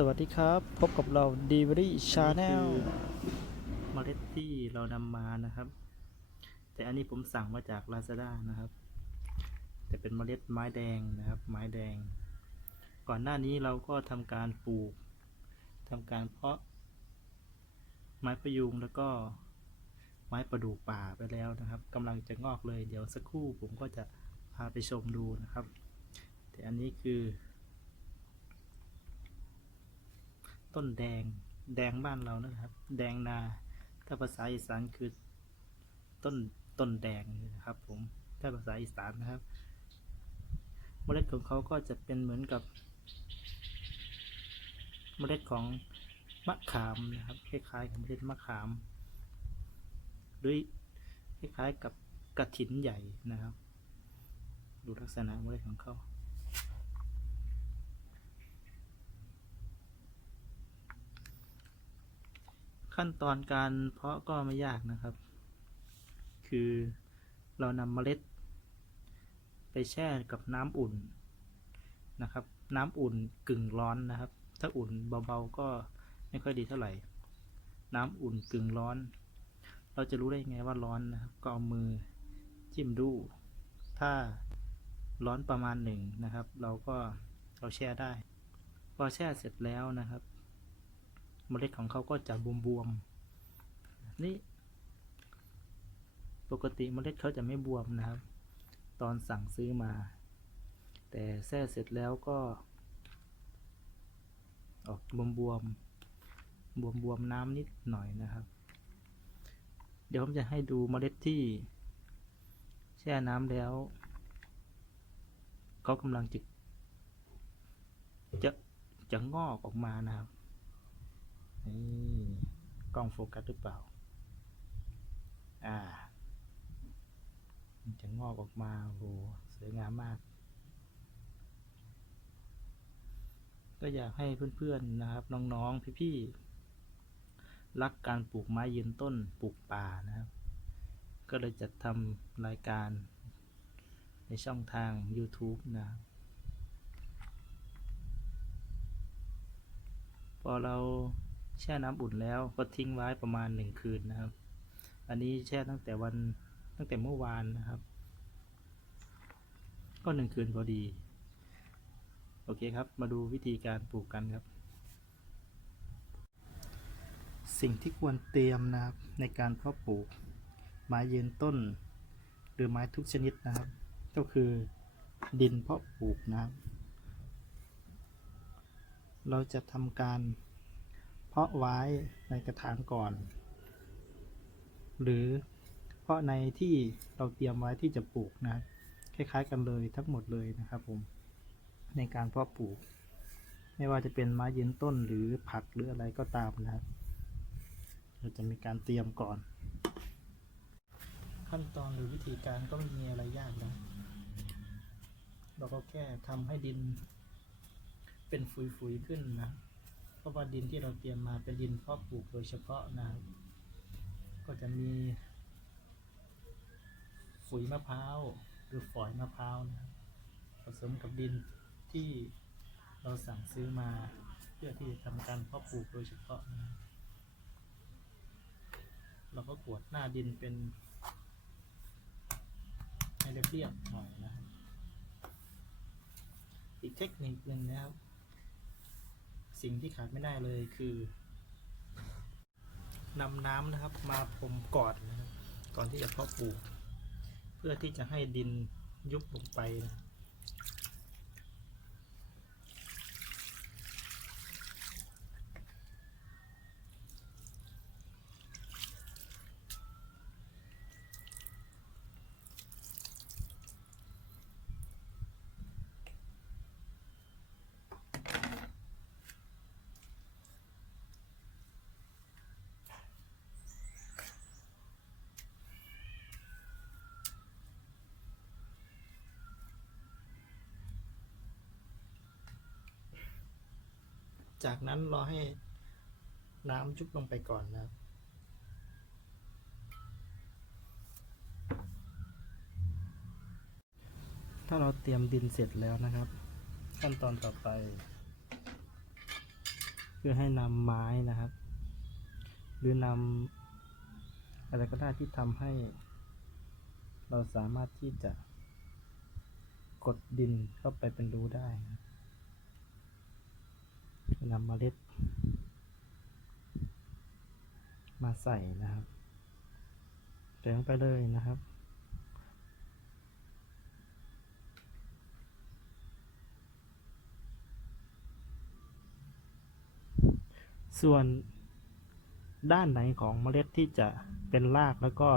สวัสดีครับ พบกับเรา d e v e r y Channel เมล็ดที่เรานำมานะครับ แต่อันนี้ผมสั่งมาจาก Lazada นะครับ แต่เป็นเมล็ดไม้แดงนะครับ ไม้แดง ก่อนหน้านี้เราก็ทำการปลูกทำการเพาะ ไม้ประยุงแล้วก็ไม้ประดู่ป่าไปแล้วนะครับกำลังจะงอกเลย เดี๋ยวสักครู่ผมก็จะพาไปชมดูนะครับ แต่อันนี้คือ ต้นแดง แดงบ้านเรานะครับ แดงนา ถ้าภาษาอีสานคือต้นต้นแดงนะครับ ผม ถ้าภาษาอีสานนะครับ เมล็ดของเขาก็จะเป็นเหมือนกับ เมล็ดของมะขามนะครับคล้ายๆกับเมล็ดมะขามหรือคล้ายๆกับกระถินใหญ่นะครับ ดูลักษณะเมล็ดของเขา ขั้นตอนการเพาะก็ไม่ยากนะครับ คือเรานำเมล็ด ไปแช่กับน้ำอุ่นนะครับ น้ำอุ่นกึ่งร้อนนะครับ ถ้าอุ่นเบาๆก็ไม่ค่อยดีเท่าไหร่ น้ำอุ่นกึ่งร้อน เราจะรู้ได้ยังไงว่าร้อนนะครับ ก็เอามือจิ้มดู ถ้าร้อนประมาณหนึ่งนะครับ เราก็เราแช่ได้ พอแช่เสร็จแล้วนะครับ เมล็ดของเขาก็จะบวมๆนี่ปกติเมล็ดเขาจะไม่บวมนะครับ ตอนสั่งซื้อมา แต่แช่เสร็จแล้วก็ ออกบวมบวมบวมบวมๆน้ำนิดหน่อยนะครับ เดี๋ยวผมจะให้ดูเมล็ดที่ แช่น้ำแล้วเขากำลังจะจะจะงอกออกมานะครับ นี่กล้องโฟกัสหรือเปล่า อ่า มันจะงอกออกมาโหสวยงามมาก ก็อยากให้เพื่อนๆนะครับ น้องๆ พี่ๆ รักการปลูกไม้ยืนต้นปลูกป่านะครับ ก็เลยจัดทำรายการในช่องทาง YouTube นะพอเรา แช่น้ำอุ่นแล้วก็ทิ้งไว้ประมาณหนึ่งคืนนะครับ อันนี้แช่ตั้งแต่วันตั้งแต่เมื่อวานนะครับ ก็หนึ่งคืนพอดี โอเคครับ มาดูวิธีการปลูกกันครับ สิ่งที่ควรเตรียมนะครับในการเพาะปลูก ไม้ยืนต้น หรือไม้ทุกชนิดนะครับ ก็คือดินเพาะปลูกนะครับ เราจะทำการ เพาะไว้ในกระถางก่อน หรือเพาะในที่เราเตรียมไว้ที่จะปลูกนะคล้ายๆกันเลยทั้งหมดเลยนะครับผมในการเพาะปลูก ไม่ว่าจะเป็นไม้ยืนต้นหรือผักหรืออะไรก็ตามนะครับเราจะมีการเตรียมก่อน ขั้นตอนหรือวิธีการก็ไม่มีอะไรยากนะเราก็แค่ทำให้ดินเป็นฟุยๆขึ้นนะ ราะว่าดินที่เราเตรียมมาเป็นดินเพาะปลูกโดยเฉพาะนะครับก็จะมีฝุ่ยมะพร้าวหรือฝอยมะพร้าวนะครับผสมกับดินที่เราสั่งซื้อมาเพื่อที่จะทำการเพาะปลูกโดยเฉพาะนะครับเราก็กวดหน้าดินเป็นให้เรียบๆหน่อยนะครับอีกเทคนิคหนึ่งนะครับ สิ่งที่ขาดไม่ได้เลยคือนำน้ำนะครับ มาพรมก่อนนะครับก่อนที่จะเพาะปลูก เพื่อที่จะให้ดินยุบลงไปนะ จากนั้นรอให้น้ำยุบลงไปก่อนนะครับถ้าเราเตรียมดินเสร็จแล้วนะครับ ขั้นตอนต่อไปเพื่อให้นำไม้นะครับ หรือนำอะไรก็ได้ที่ทำให้ เราสามารถที่จะกดดินเข้าไปเป็นรูได้นะ นำเมล็ด มาใส่นะครับใส่ลงไปเลยนะครับส่วนด้านไหนของเมล็ดที่จะเป็นรากแล้วก็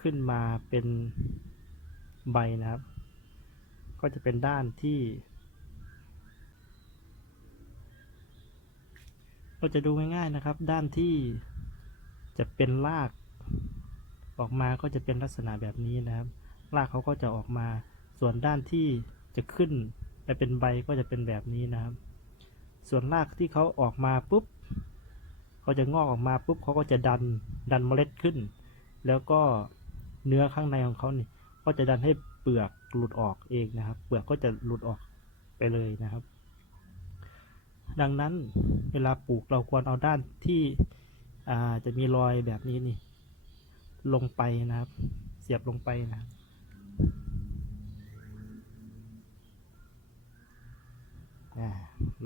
ขึ้นมาเป็นใบนะครับ ก็จะเป็นด้านที่ เราจะดูง่ายๆนะครับ ด้านที่จะเป็นราก ออกมาก็จะเป็นลักษณะแบบนี้นะครับ รากเขาก็จะออกมา ส่วนด้านที่จะขึ้นไปเป็นใบก็จะเป็นแบบนี้นะครับ ส่วนรากที่เขาออกมาปุ๊บเขาจะงอกออกมาปุ๊บเขาก็จะดันดันเมล็ดขึ้น แล้วก็เนื้อข้างในของเขานี่ก็จะดันให้เปลือกหลุดออกเองนะครับ เปลือกก็จะหลุดออกไปเลยนะครับ ดังนั้นเวลาปลูกเราควรเอาด้านที่จะมีรอยแบบนี้นี่ ลงไปนะครับ เสียบลงไปนะครับ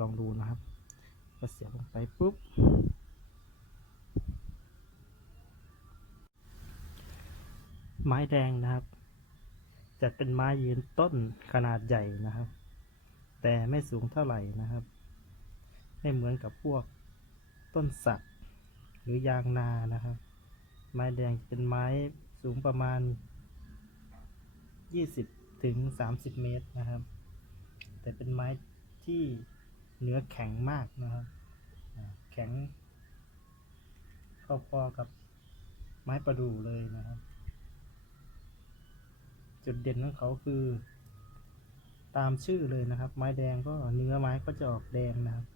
ลองดูนะครับ ก็เสียบลงไปปุ๊บ ไม้แดงนะครับจะเป็นไม้ยืนต้นขนาดใหญ่นะครับ แต่ไม่สูงเท่าไหร่นะครับ ไม่เหมือนกับพวกต้นสักหรือยางนานะครับ ไม้แดงเป็นไม้สูงประมาณ 20ถึง30 เมตรนะครับ แต่เป็นไม้ที่เนื้อแข็งมากนะครับ แข็งพอๆกับไม้ประดู่เลยนะครับ จุดเด่นของเขาคือ ตามชื่อเลยนะครับ ไม้แดงก็เนื้อไม้ก็จะออกแดงนะครับ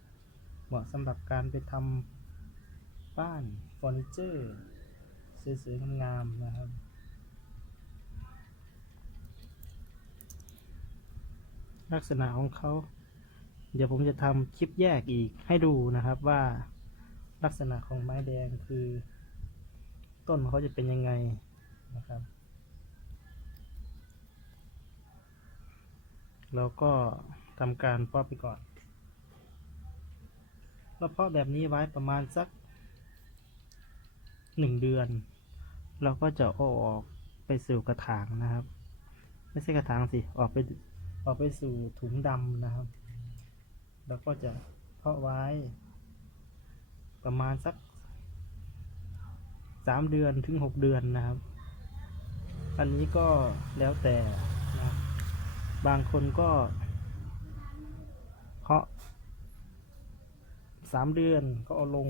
เหมาะสำหรับการไปทำบ้านเฟอร์นิเจอร์สวยๆงามๆนะครับลักษณะของเขา เดี๋ยวผมจะทำคลิปแยกอีกให้ดูนะครับว่าลักษณะของไม้แดงคือ ต้นเขาจะเป็นยังไงนะครับเราก็ทำการเพาะไปก่อน เราเพาะแบบนี้ไว้ประมาณสักหนึ่งเดือน เราก็จะเอาออกไปสู่กระถางนะครับ ไม่ใช่กระถางสิออกไปออกไปสู่ถุงดำนะครับแล้วก็จะเพาะไว้ประมาณสักสามเดือนถึงหกเดือนนะครับ อันนี้ก็แล้วแต่นะบางคนก็เพาะ สามเดือนก็เอาลง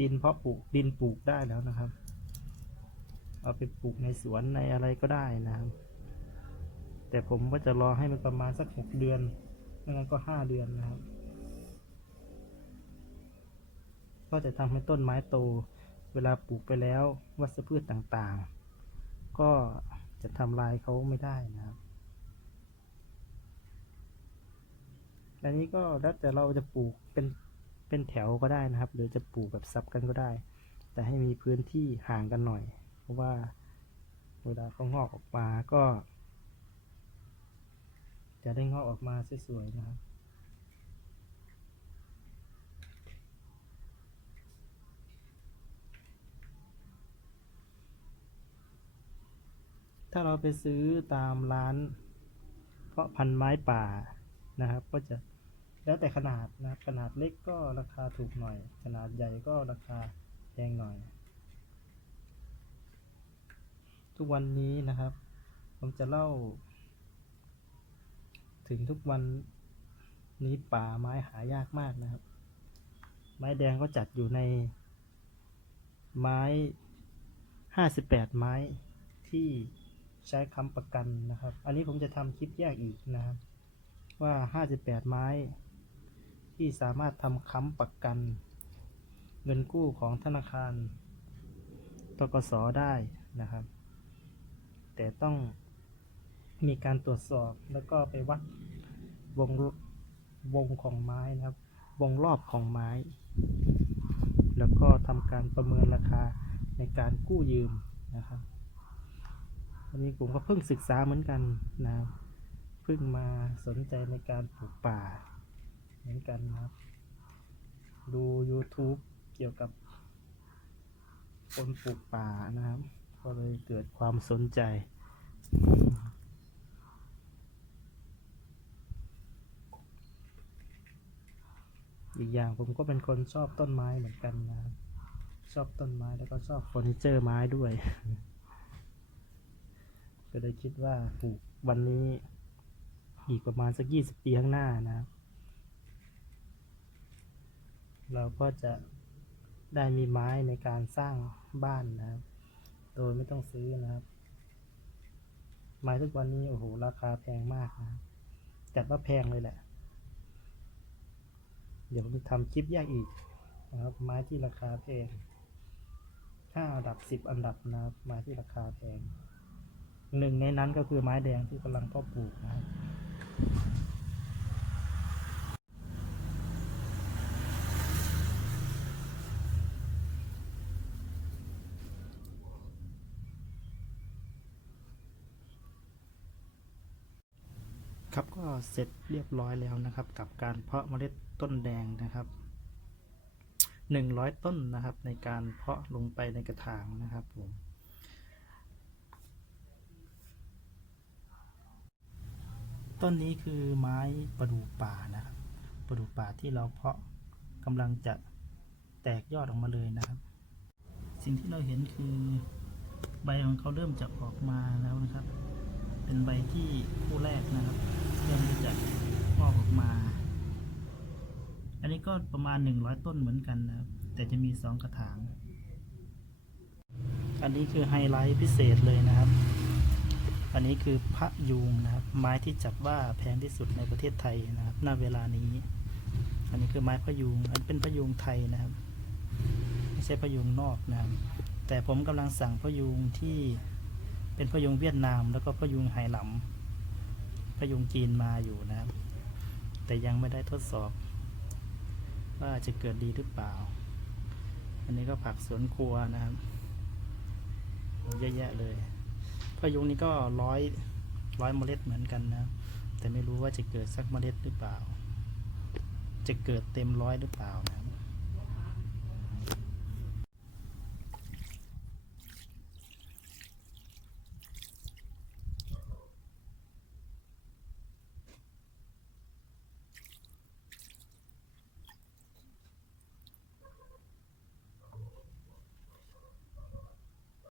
ดินเพาะปลูกดินปลูกได้แล้วนะครับ เอาไปปลูกในสวนในอะไรก็ได้นะครับ แต่ผมก็จะรอให้มันประมาณสักหกเดือนไม่งั้นก็ห้าเดือนนะครับ ก็จะทำให้ต้นไม้โต เวลาปลูกไปแล้ววัชพืชต่างๆ ก็จะทำลายเขาไม่ได้นะครับ อันนี้ก็แล้วแต่เราจะปลูกเป็นเป็นแถวก็ได้นะครับ หรือจะปลูกแบบซับกันก็ได้ แต่ให้มีพื้นที่ห่างกันหน่อย เพราะว่าเวลาเขางอกออกมาก็ จะได้งอกออกมาสวยๆนะครับถ้าเราไปซื้อตามร้านเพาะพันธุ์ไม้ป่านะครับ ก็จะ แล้วแต่ขนาดนะครับขนาดเล็กก็ราคาถูกหน่อย ขนาดใหญ่ก็ราคาแพงหน่อย ทุกวันนี้นะครับ ผมจะเล่า ถึงทุกวันนี้ป่าไม้หายากมากนะครับ ไม้แดงก็จัดอยู่ใน ไม้ห้าสิบแปดไม้ที่ใช้ค้ำประกันนะครับ อันนี้ผมจะทำคลิปแยกอีกนะครับ ว่า58ไม้ ที่สามารถทำค้ำประกัน เงินกู้ของธนาคารตกสได้นะครับ แต่ต้องมีการตรวจสอบแล้วก็ไปวัดวงวงของไม้นะครับ วงรอบของไม้ แล้วก็ทำการประเมินราคาในการกู้ยืมนะครับอันนี้ผมก็เพิ่งศึกษาเหมือนกันนะครับเพิ่งมาสนใจในการปลูกป่า เหมือนกันนะครับ ดู YouTube เกี่ยวกับ คนปลูกป่านะครับ ก็เลยเกิดความสนใจ อีกอย่างผมก็เป็นคนชอบต้นไม้เหมือนกันนะครับ ชอบต้นไม้แล้วก็ชอบเฟอร์นิเจอร์ไม้ด้วย ก็เลยคิดว่าปลูกวันนี้อีกประมาณสักยี่สิบปีข้างหน้านะครับ เราก็จะได้มีไม้ในการสร้างบ้านนะครับ โดยไม่ต้องซื้อนะครับ ไม้ทุกวันนี้โอ้โหราคาแพงมากนะครับจัดว่าแพงเลยแหละ เดี๋ยวผมจะทำคลิปแยกอีกนะครับ ไม้ที่ราคาแพงห้าอันดับสิบอันดับนะครับ ไม้ที่ราคาแพงหนึ่งในนั้นก็คือไม้แดงที่กำลังก็ปลูกนะครับ เสร็จเรียบร้อยแล้วนะครับ กับการเพาะเมล็ดต้นแดงนะครับหนึ่งร้อยต้นนะครับในการเพาะลงไปในกระถางนะครับผมต้นนี้คือไม้ประดู่ป่านะครับประดู่ป่าที่เราเพาะกำลังจะแตกยอดออกมาเลยนะครับ สิ่งที่เราเห็นคือใบของเขาเริ่มจะออกมาแล้วนะครับ เป็นใบที่คู่แรกนะครับเริ่มที่จะงอกออกมา อันนี้ก็ประมาณ 100 ต้นเหมือนกันนะครับ แต่จะมี 2 กระถาง อันนี้คือไฮไลท์พิเศษเลยนะครับ อันนี้คือพระยูงนะครับ ไม้ที่จัดว่าแพงที่สุดในประเทศไทยนะครับ ณ เวลานี้ อันนี้คือไม้พะยูงอันนเป็นพะยูงไทยนะครับ ไม่ใช่พะยูงนอกนะครับ แต่ผมกำลังสั่งพะยูงที่ เป็นพยูงเวียดนาม แล้วก็พยูงไหหลำพยูงจีนมาอยู่นะครับ แต่ยังไม่ได้ทดสอบ ว่าจะเกิดดีหรือเปล่า อันนี้ก็ผักสวนครัวนะครับเยอะแยะเลยพยุงนี้ก็ร้อยร้อยเมล็ดเหมือนกันนะ แต่ไม่รู้ว่าจะเกิดสักเมล็ดหรือเปล่า จะเกิดเต็มร้อยหรือเปล่านะครับ